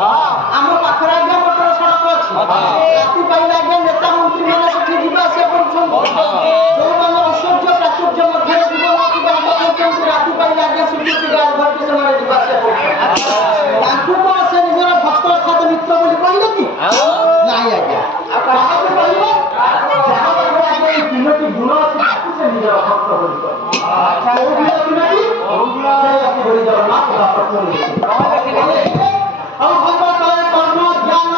आम पाखरे आज्ञा मोटर सड़क अच्छी राति पाइले आज्ञा नेता मंत्री मैंने सेठी जीवा आसिया करुछन जो माने ऐश्वर्य प्राचुर्य मध्य जीवन अतिबाहित करछन राति पाइले आज्ञा सिक्युरिटी गार्ड घर के समय जीवा आसिया करुछन तांकु को से निजर भक्त अर्थात मित्र बोली कहले कि नाही आज्ञा काहे कहले जहां पर आज्ञा ई तीनोटी गुण अछि ताकु से निजर भक्त बोली कहले अच्छा ओ गुण तीनोटी ओ गुण से अति बड़ी जगन्नाथ दास बोली और भगवत कर्म ज्ञान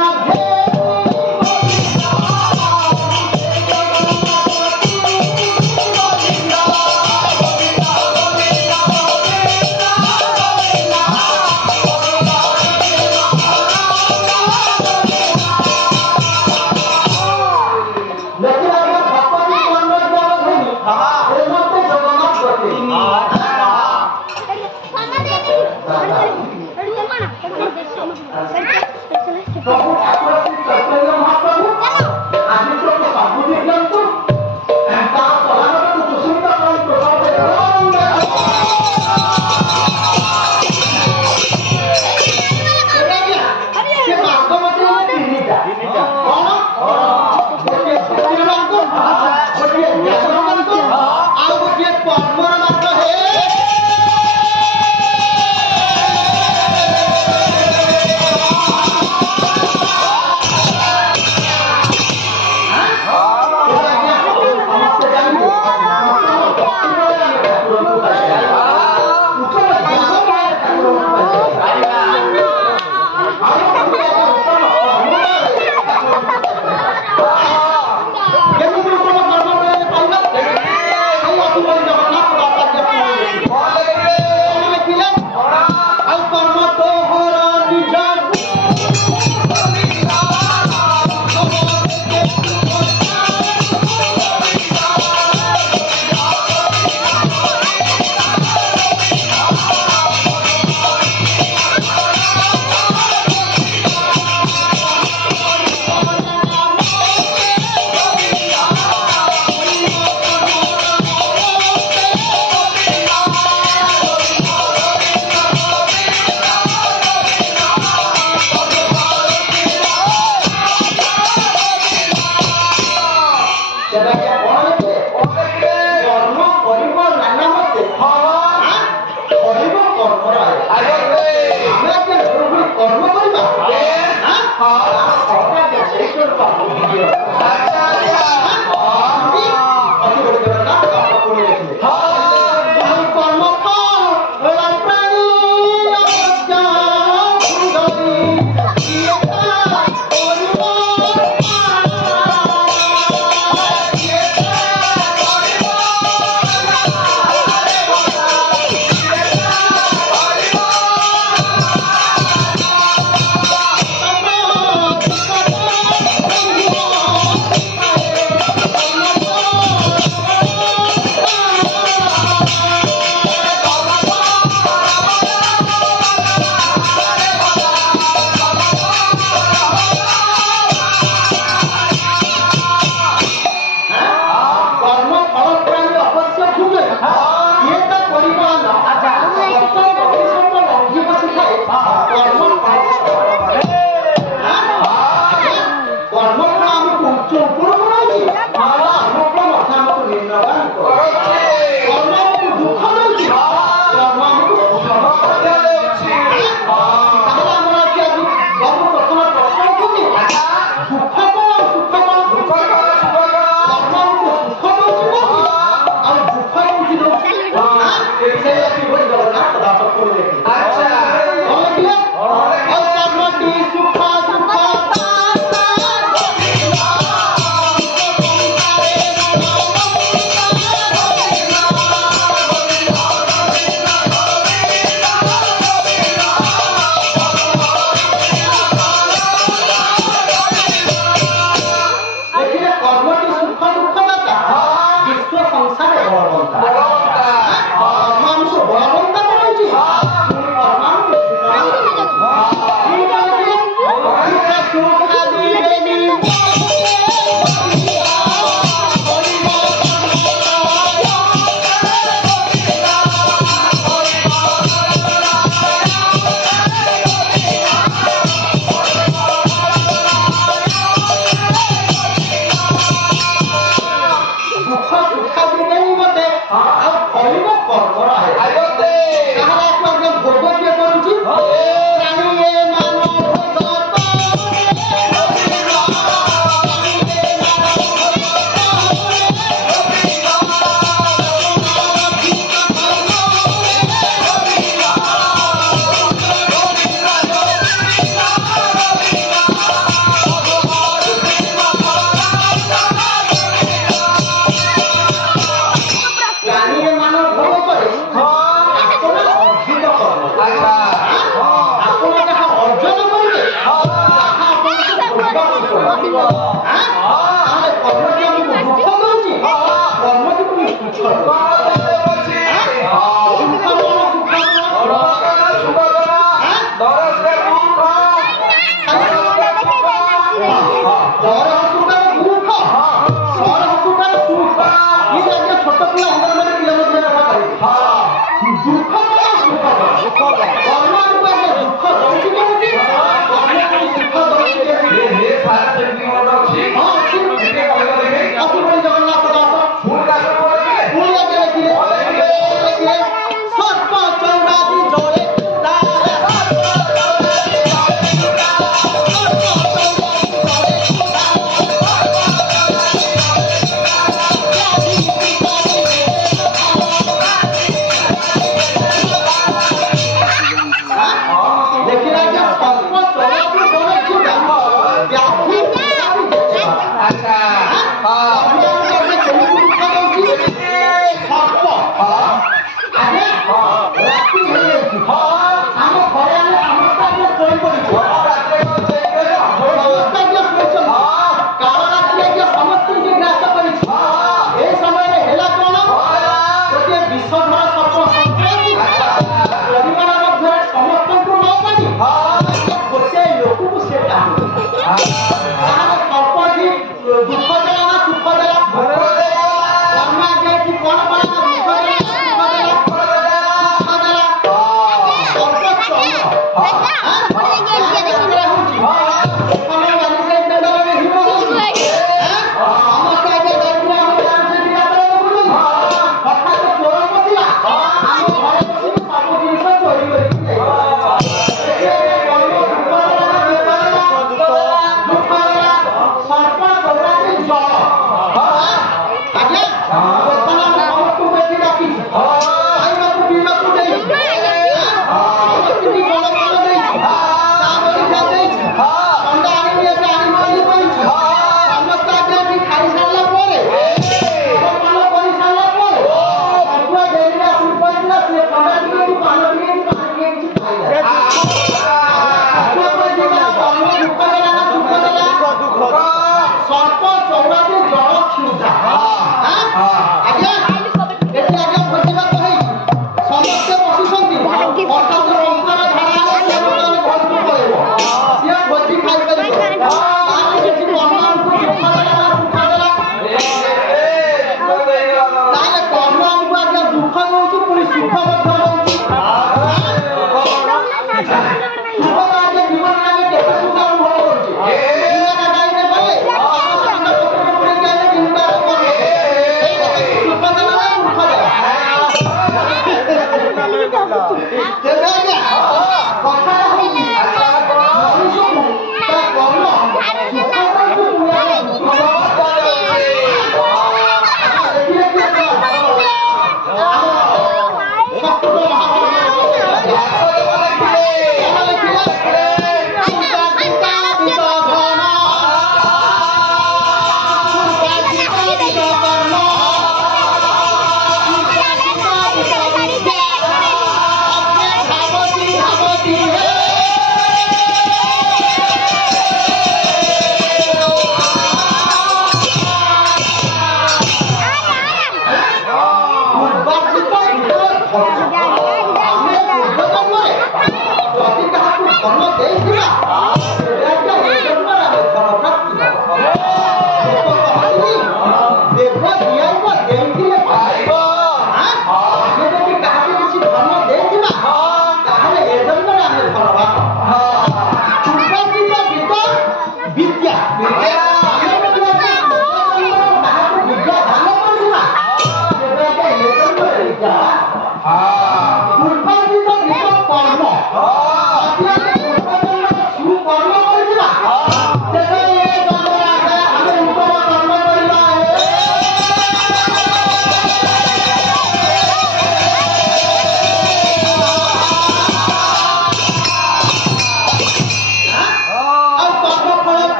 सुकर्म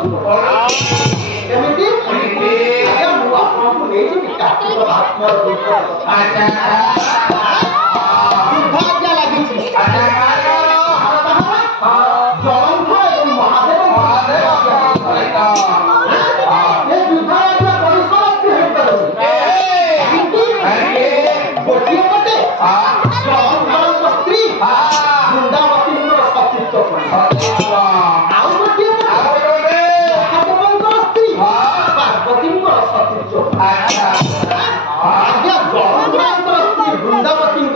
ଯିବ ଏମିତି ଆଜ୍ଞା ମୁଁ ଆପଣଙ୍କୁ ନେଇଯିବି କାର୍ତ୍ତିକ ଆତ୍ମର ଯୁଦ୍ଧ ଆଜ୍ଞା ଲାଗିଛି ଜଳନ୍ଧ ଏବଂ ମହାଦେବ ଗୋଟିଏ ପଟେ ଜଳନ୍ଧରଙ୍କ ସ୍ତ୍ରୀ ବୃନ୍ଦାବତୀଙ୍କର ସତୀତ୍ୱ ଆଉ ଗୋଟିଏ ପଟେ ମହାଦେବଙ୍କର ସ୍ତ୍ରୀ ପାର୍ବତୀଙ୍କର ସତୀତ୍ୱ ଆଜ୍ଞା ଜଳନ୍ଧରଙ୍କର ସ୍ତ୍ରୀ ବୃନ୍ଦାବତୀ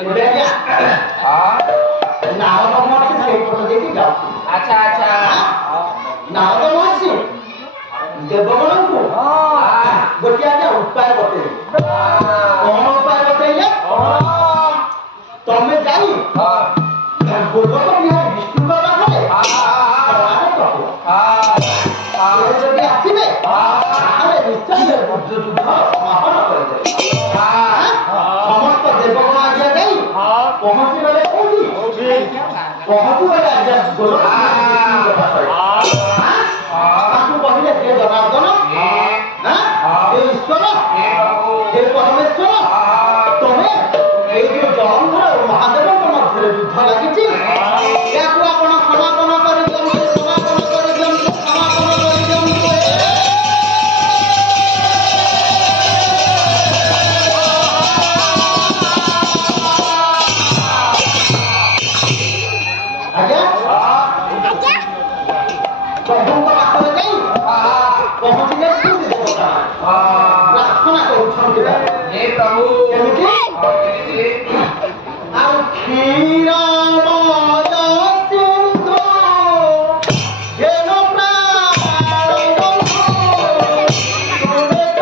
ଏବେ ଆଜ୍ଞା ନାରଦ ମହର୍ଷି ସେଇପଟ ଦେଇକି ଯାଉଛି। ଆଚ୍ଛା ଆଚ୍ଛା ନାରଦ ମହର୍ଷି ଦେବଗଣଙ୍କୁ ଗୋଟିଏ ଆଜ୍ଞା ଉପାୟ ବତେଇଲେ। କଣ ଉପାୟ ବତେଇଲେ? ତମେ ଯାଇ ଗୋଲକ ବିହାରୀ ବିଷ୍ଣୁଙ୍କ ପାଖରେ ଯଦି ଆସିବେ ତାହେଲେ ନିଶ୍ଚୟ ଯୁଦ୍ଧ ସମାପନ କରିଦେବେ। ସମସ୍ତ ଦେବଗଣ ଆଜ୍ଞା ଯାଇ ପହଞ୍ଚିଗଲେ କୋଉଠି? ପହଞ୍ଚିଗଲେ ଆଜ୍ଞା ଗୋଲକ ବିହାରୀ ବିଷ୍ଣୁଙ୍କ ପାଖରେ। ତାଙ୍କୁ କହିଲେ ହେ ଜନାର୍ଦ୍ଦନ, ହେ ଈଶ୍ୱର, ହେ ପରମେଶ୍ୱର, ତମେ ଏଇ ଯୋଉ ଜଳନ୍ଧର ଓ ମହାଦେବଙ୍କ ମଧ୍ୟରେ ଯୁଦ୍ଧ ଲାଗିଛି ଏହାକୁ ଆପଣ ସମାପନ କରିଦିଅନ୍ତୁ, ସମାପନ କରିଦିଅନ୍ତୁ, ସମାପନ କରିଦିଅନ୍ତୁ। ଆଜ୍ଞା ପ୍ରଭୁଙ୍କ ପାଖରେ ଯାଇ ପହଞ୍ଚି ଯାଇଛନ୍ତି ଦେବତା ପ୍ରାର୍ଥନା କରୁଛନ୍ତି ହେ ପ୍ରଭୁ କେମିତି? ଆଉ କ୍ଷୀରମୟ ସିନ୍ଧୁ ଘେନ ପ୍ରାଣବନ୍ଧୁ ସୁରେତ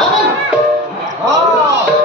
ଜଗନ୍ନାଥେ ହଁ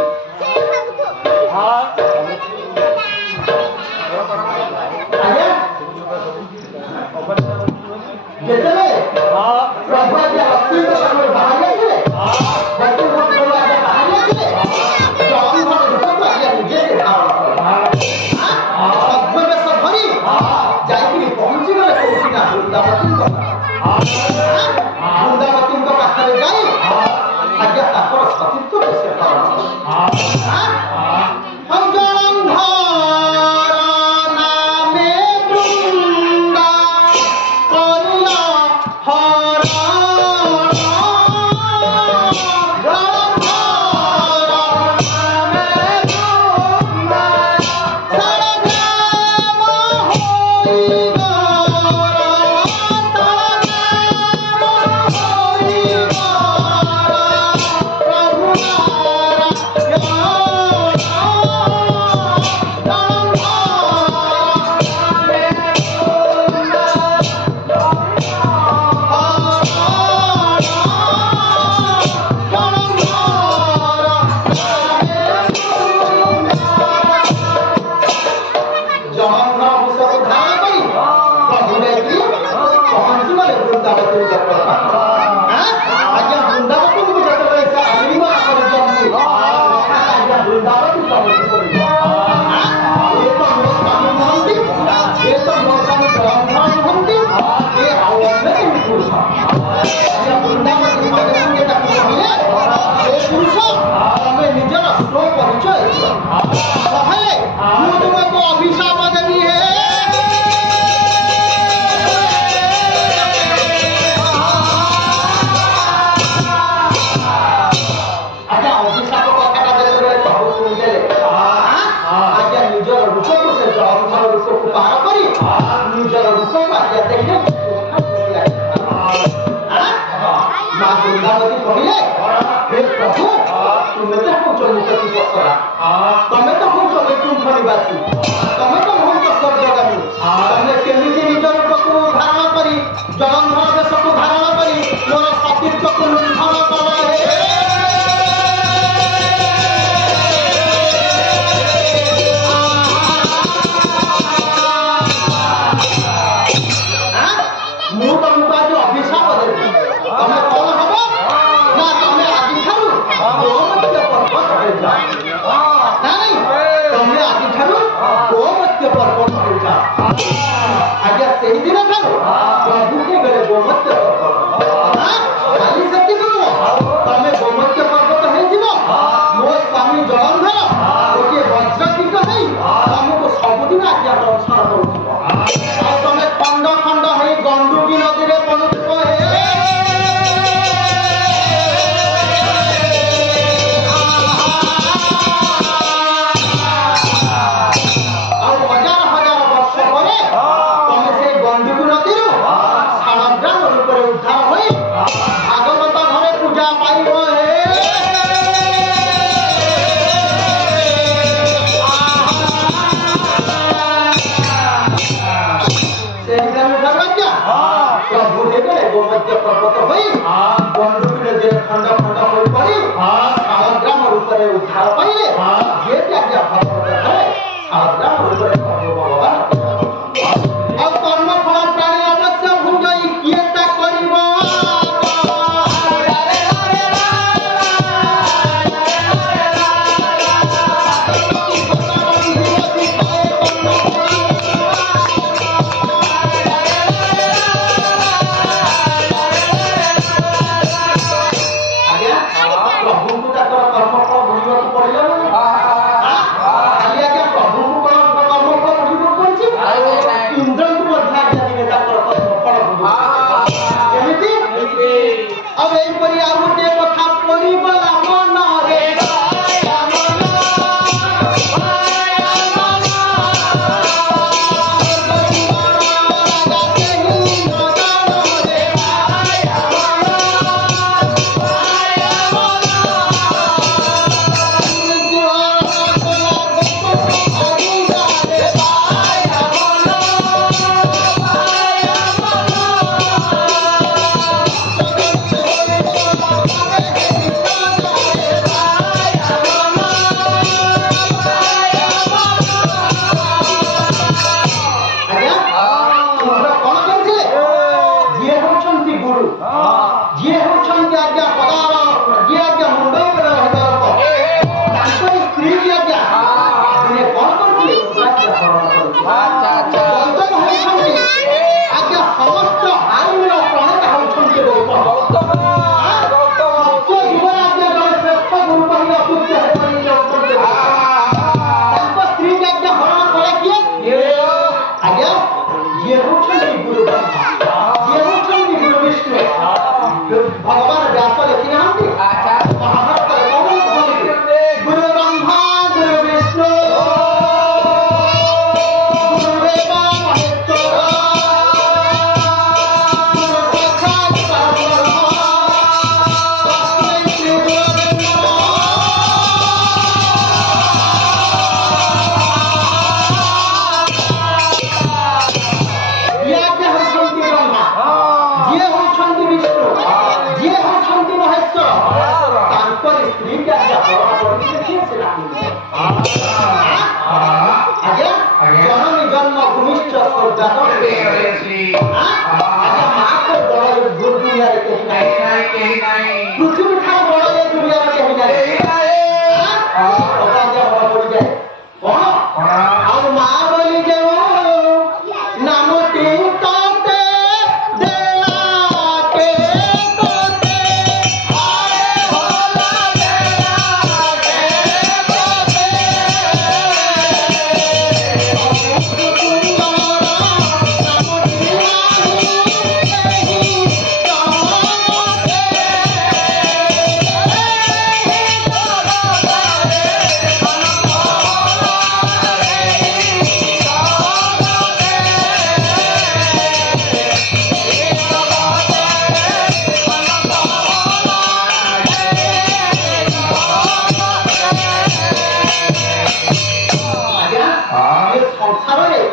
ସମୁଦ୍ର ପଡ଼ିବ। ଏ ତ ମୋ ସ୍ୱାମୀ ନୁହନ୍ତି, ଏ ତ ମୋ ସ୍ୱାମୀ ଜଳନ୍ଧର ନୁହନ୍ତି, ଏ ଆଉ ଅନ୍ୟ କେମିତି ପୁରୁଷ? ବୃନ୍ଦାବତୀ ସଙ୍ଗେ ସଙ୍ଗେ ତାକୁ କହିଲେ ଏ ପୁରୁଷ ତମେ ନିଜର ସ୍ୱ ପରିଚୟ ଦିଅ। କହିଲେ ମୁଁ ତୁମକୁ ଅଭିଶାପ ଦେବି ହେ। ଆଜ୍ଞା ଅଭିଶାପ କଥାଟା ଯେତେବେଳେ ପ୍ରଭୁ ଶୁଣିଦେଲେ ଆଜ୍ଞା ନିଜର ରୂପକୁ ସେ ଜଳନ୍ଧର ରୂପକୁ ପାର କରି ନିଜର ରୂପକୁ ଆଜ୍ଞା ଦେଖେ ମା ବୃନ୍ଦାବତୀ କହିଲେ ହେ ପ୍ରଭୁ ତୁମେ ତ କହୁଛ ମୁକତି ପସରା, ତମେ ତ କହୁଛ ବୈକୁଣ୍ଠ ନିବାସୀ, ତମେ ତ କହୁଛ ସ୍ୱର୍ଗଗାମୀ, ତମେ କେମିତି ନିଜ ରୂପକୁ ଧାରଣ କରି ଜଳନ୍ଧର ଦେଶକୁ ଧାରଣ କରି ମୋର ସତୀତ୍ୱକୁ ଲୁଣ୍ଠନ କଲ ହେ। ମୁଁ ତମକୁ ଆଜି ଅଭିଶାପ ଦେବି। ତମେ କଣ ହବ ନା ତମେ ଆଜିଠାରୁ ଗୋମତ୍ୟ ପର୍ବତ ହେଇଯାଅ। ନାଇଁ ତମେ ଆଜିଠାରୁ ଗୋମତ୍ୟ ପର୍ବତ ହେଇଯାଅ। ଆଜ୍ଞା ସେଇଦିନ ଠାରୁ ପ୍ରଭୁ ହେଇଗଲେ ଗୋମତ୍ୟ ପର୍ବତ। ଖାଲି ସେତିକି ନୁହଁ, ତମେ ଗୋମତ୍ୟ ପର୍ବତ ହେଇଯିବ। ମୋ ସ୍ୱାମୀ ଜଳନ୍ଧର ଗୋଟିଏ ବଜ୍ରଟିକ ହେଇ ତମକୁ ସବୁଦିନ ଆଜ୍ଞା ଦର୍ଶନ କରୁଥିବ। ଆଉ ତମେ ଖଣ୍ଡ ଖଣ୍ଡ ହେଇ ଗଣ୍ଡୁକୀ ନଦୀରେ ପଡୁଥିବ ହେ। ଆଉ ହଜାର ହଜାର ବର୍ଷ ପରେ ତମେ ସେଇ ଗଣ୍ଡୁକୀ ନଦୀରୁ ଶାଳଗ୍ରାମ ରୂପରେ ଉଦ୍ଧାର ହୋଇ ଭାଗବତ ଘରେ ପୂଜା ପାଇବ ହେ। ପ୍ରଭୁ ହେଇଗଲେ ଗୋମତ୍ୟ ପର୍ବତ ହୋଇ ଗଣ୍ଡୁକୀ ନଦୀରେ ଖଣ୍ଡ ଖଣ୍ଡ ହୋଇ ପଡ଼ି ଶାଳଗ୍ରାମ ରୂପରେ ଉଦ୍ଧାର ପାଇଲେ। ଯିଏକି ଆଜ୍ଞା ଭାଗବତ ଘରେ ଶାଳଗ୍ରାମ ରୂପରେ ପ୍ରଭୁ ଭଗବାନ। ଆଉ କର୍ମଫଳ ପ୍ରାଣୀ ଅବଶ୍ୟ ଭୁଞ୍ଜଇ କିଏ ତା କରିବ। ପ୍ରଭୁଙ୍କୁ ତାଙ୍କର କର୍ମଫଳ ଭୋଗିବାକୁ ପଡ଼ିଲା।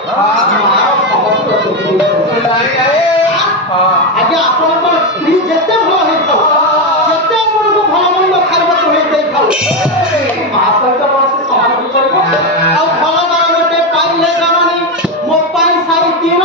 ମାର ସମସ୍ତ ଆଜ୍ଞା ଆପଣଙ୍କ ସ୍ତ୍ରୀ ଯେତେ ଭଲ ହେଇଥାଉ ଯେତେ ଆପଣଙ୍କୁ ଭଲ ମନ୍ଦ ଖାଇବାକୁ ହେଇଯାଇଥାଉ ମା ସହିତ କୌଣସି ସମାନ କରିବ ଆଉ ଭଲ ବାର ଗୋଟେ ପାଇଲେ ଜଣନି ମୋ ପାଇଁ ସାଇ ତିନ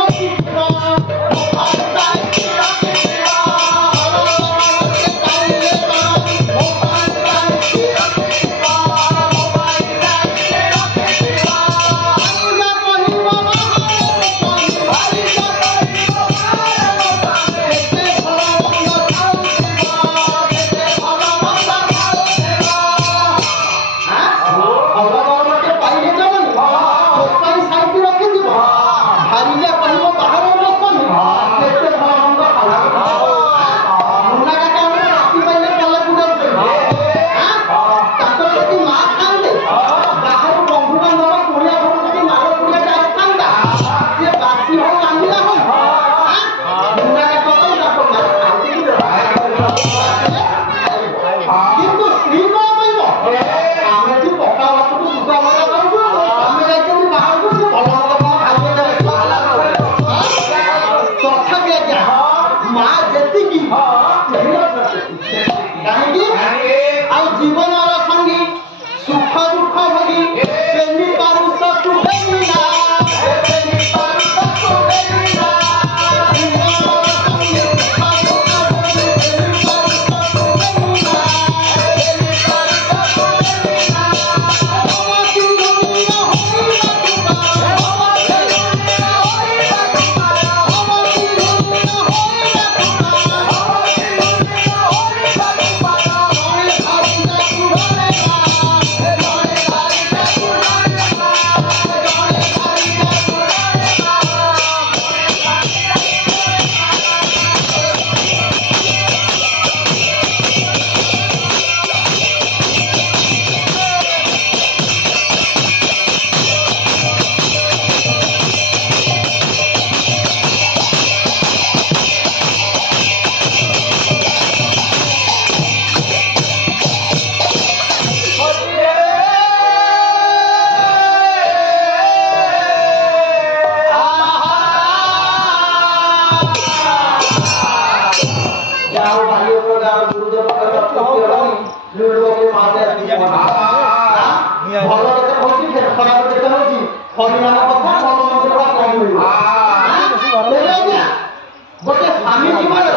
ଗୋଟେ ସ୍ୱାମୀ ଜୀବନରେ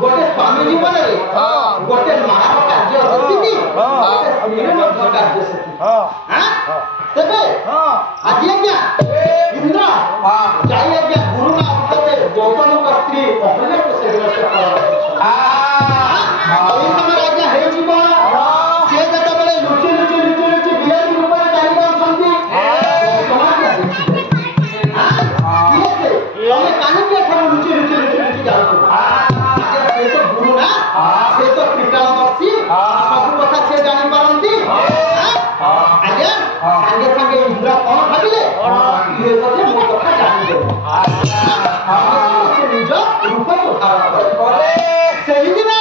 ଗୋଟେ ସ୍ୱାମୀ ଜୀବନରେ ଗୋଟେ ମାର କାର୍ଯ୍ୟ ସେତିକି ଗୋଟେ ସ୍ତ୍ରୀର ମଧ୍ୟ କାର୍ଯ୍ୟ ସେତିକି ତେବେ ଆଜି ଆଜ୍ଞା ଇନ୍ଦ୍ର ଯାଇ ଆଜ୍ଞା ଗୁରୁମା ଅର୍ଥାତ ଗୌତମଙ୍କ ସ୍ତ୍ରୀ ଅହଲ୍ୟାକୁ ସେଦିନ ସେ ଏଇ ସମୟରେ ଆଜ୍ଞା ହେଇଛି କଣ ସିଏ ଯେତେବେଳେ ଲୁଚି ଲୁଚି ଲୁଚି ଲୁଚି ବିହାରୀ ରୂପରେ ଚାଲି ଯାଉଛନ୍ତି ତମେ କାହିଁକି ଏଠାରୁ ଲୁଚି ଲୁଚି ଲୁଚି ଲୁଚି ଯାଉଛ ସେ ତ ଗୁରୁ ନା ସେ ତ ତ୍ରିକାଳଦର୍ଶୀ ସବୁ କଥା ସେ ଜାଣିପାରନ୍ତି ଆଜ୍ଞା ସାଙ୍ଗେ ସାଙ୍ଗେ ଇନ୍ଦ୍ର କଣ ଭାବିଲେ ଇଏ ବୋଧେ ମୋ କଥା ଜାଣିଦେବ ସେ ନିଜ ରୂପକୁ ଧାରଣ କରେ ସେହିଦିନ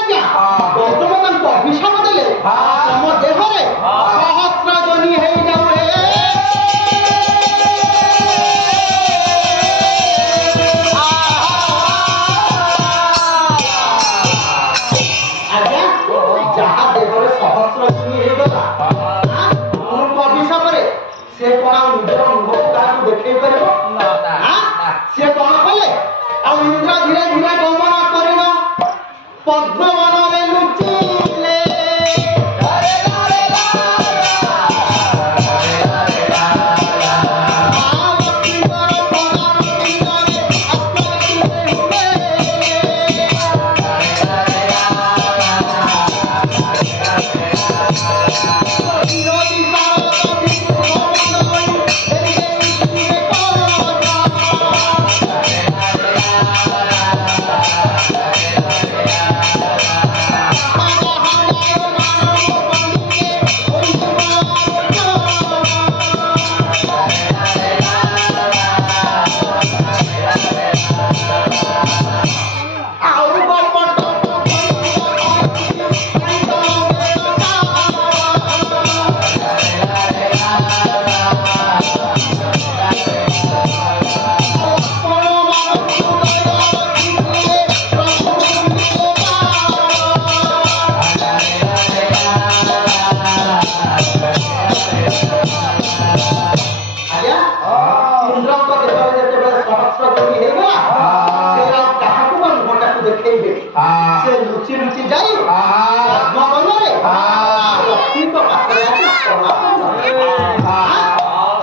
ଯାଇ ପଦ୍ମବନରେ ଲକ୍ଷ୍ମୀଙ୍କ ପାଖରେ ଆସି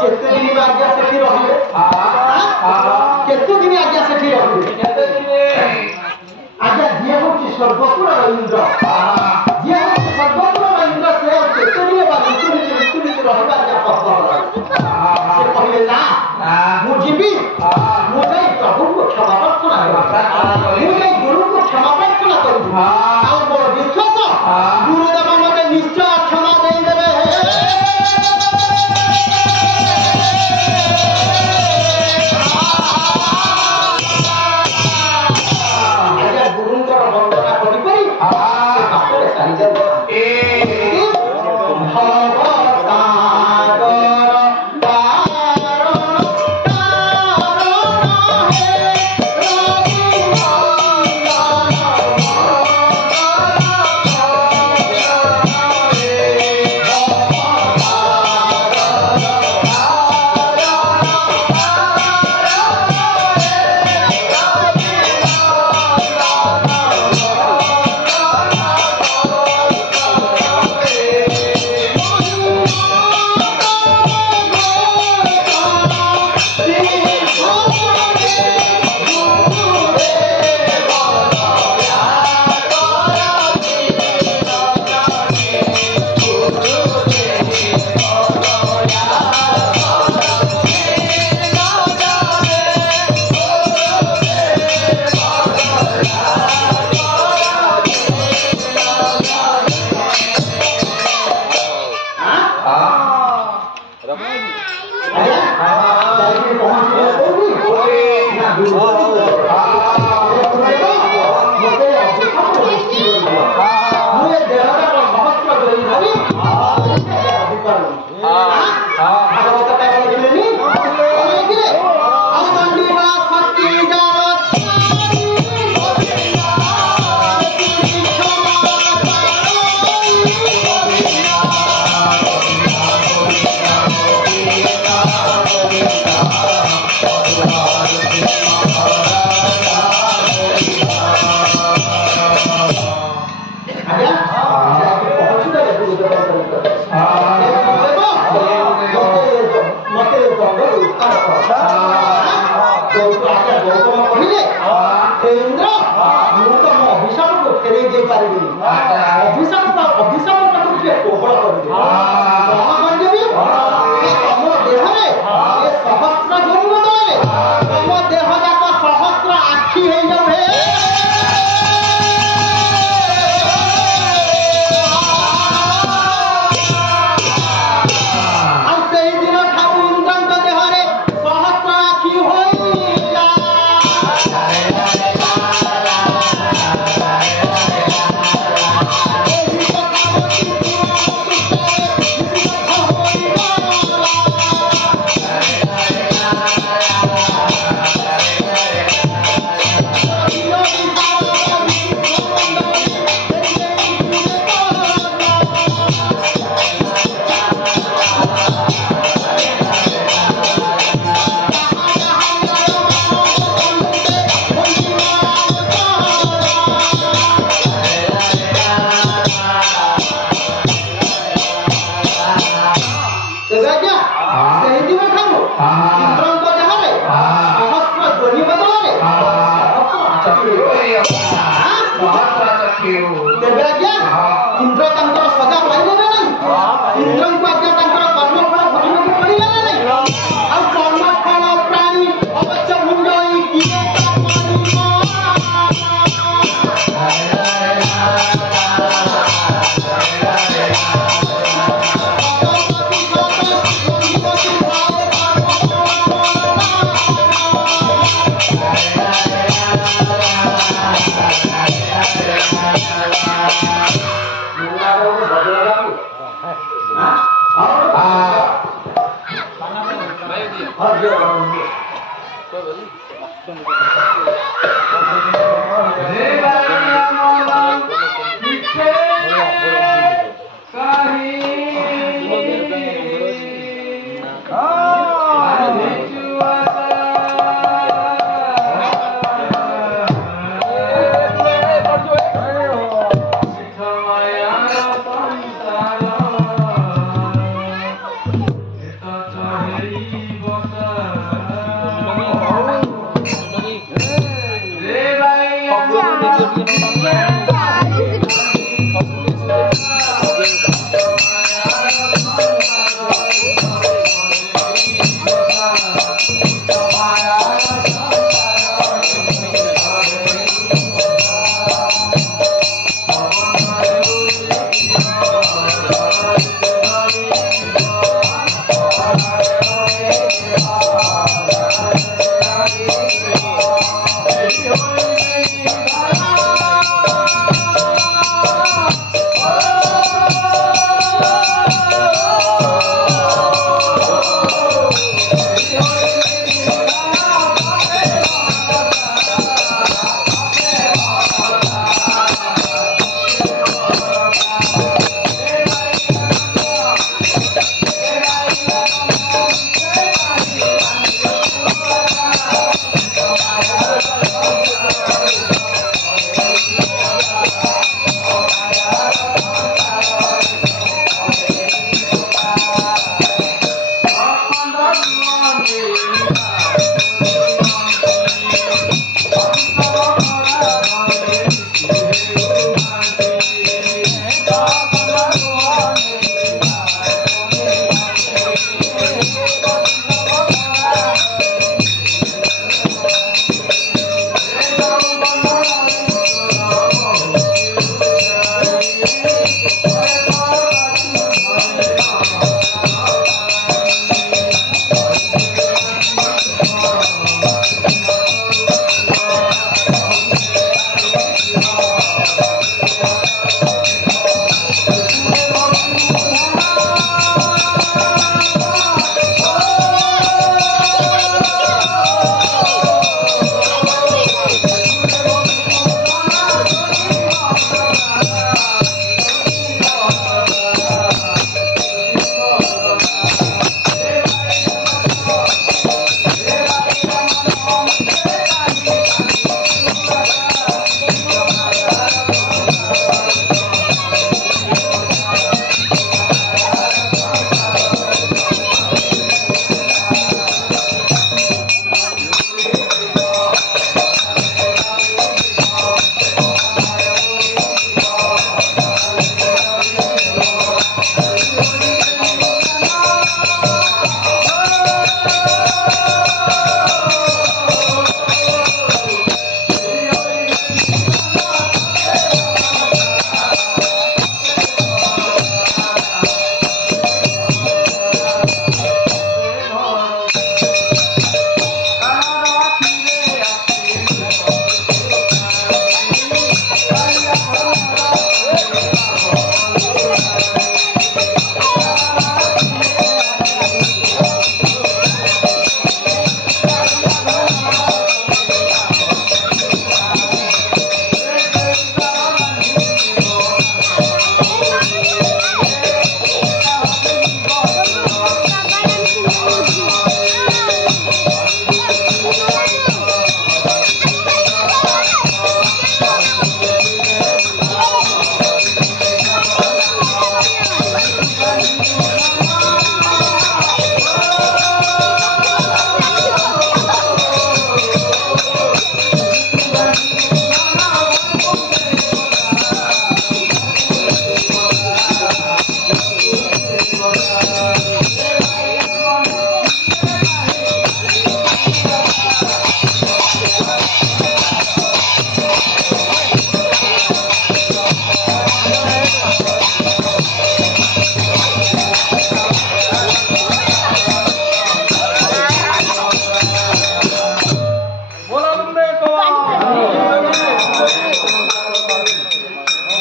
କେତେ ଦିନ ଆଜ୍ଞା ସେଠି ରହିବେ? କେତେ ଦିନ ଆଜ୍ଞା ସେଠି ରହିବେ? ଆଜ୍ଞା ଯିଏ ହଉଛି ସ୍ୱର୍ଗପୁର ଇନ୍ଦ୍ର, ଯିଏ ହଉଛି ସ୍ୱର୍ଗପୁର ଇନ୍ଦ୍ର, ସେ କେତେ ଦିନ ବା ଋତୁ ରହିବା ଆଜ୍ଞା ପଦ୍ମବନରେ। ସେ କହିଲେ ନା ମୁଁ ଯିବି, ମୁଁ ଯାଇ ପ୍ରଭୁଙ୍କୁ କ୍ଷମା ପ୍ରାର୍ଥନା କରିବି, ମୁଁ ଯାଇ ଗୁରୁଙ୍କୁ କ୍ଷମା ପ୍ରାର୍ଥନା କରିବି। ଆଉ ମୋର ବିଶ୍ୱାସ ଗୁରୁଦେବ ମତେ ନିଶ୍ଚୟ କ୍ଷମା ଦେଇଦେବେ। ଆଜ୍ଞା ଗୁରୁଙ୍କର ବନ୍ଦନା କରିକରି ସେ ବାଟରେ ଚାଲିଯାଉଛନ୍ତି।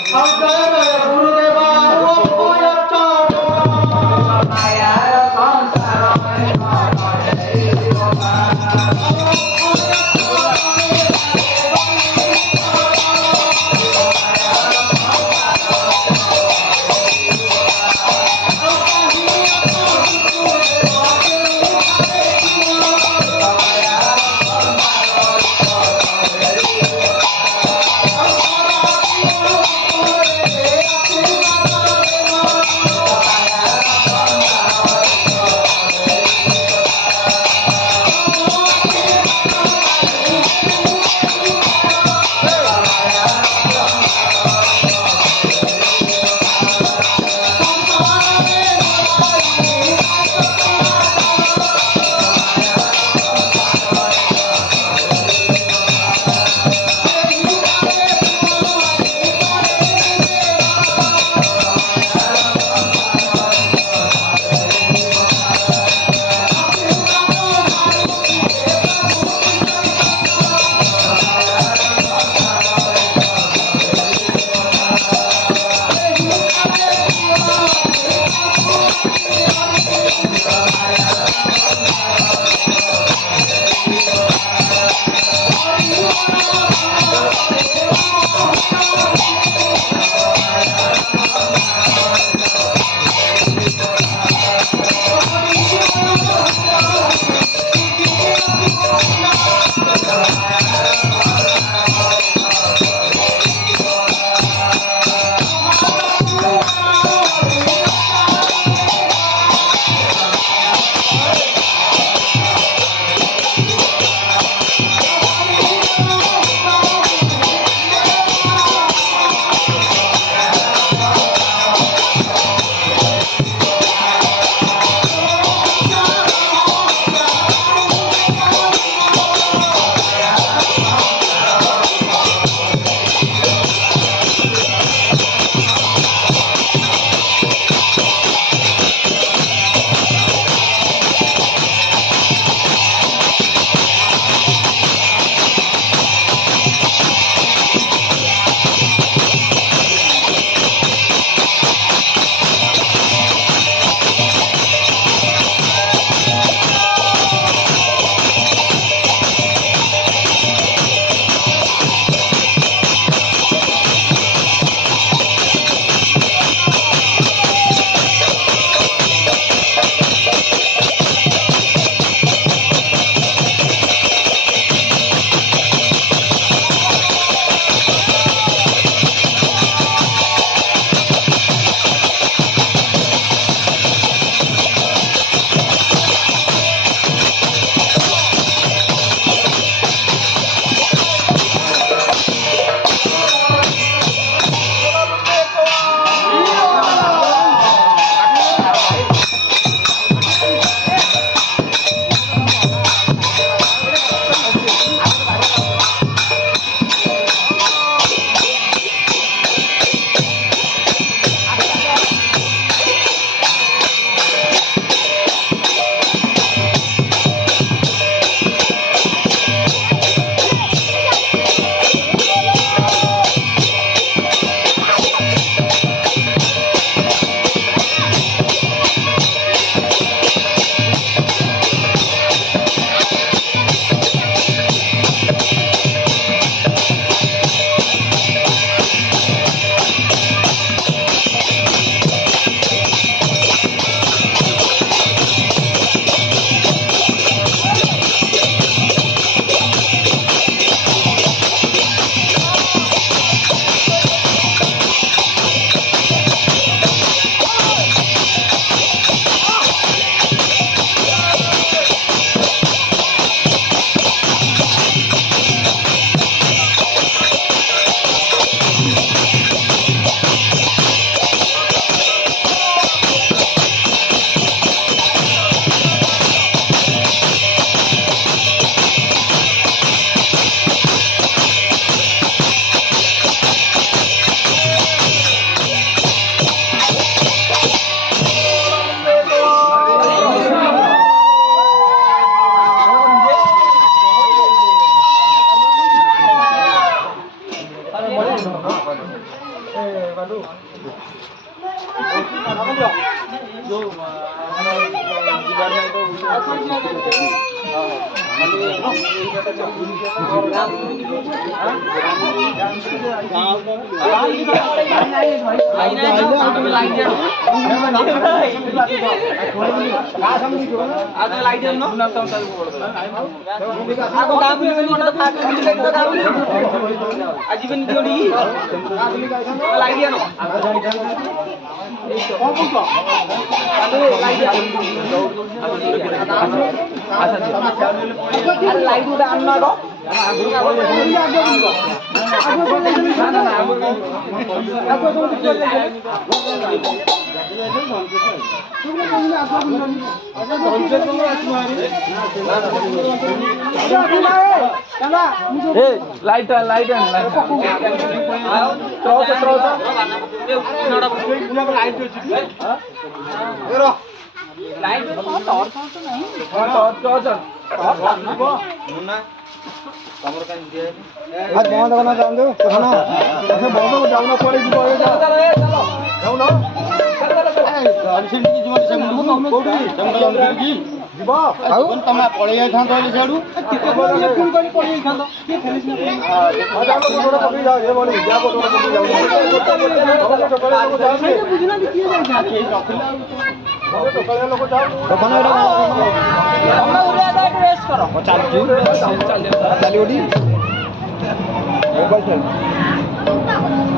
Thank you.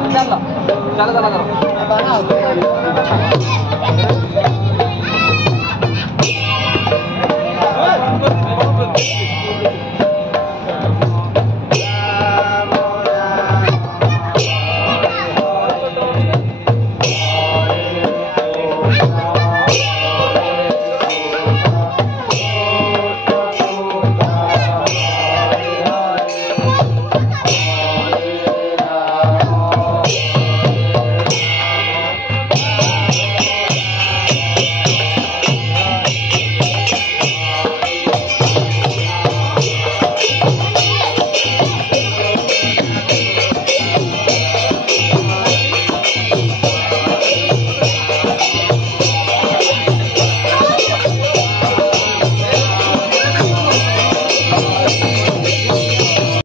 चल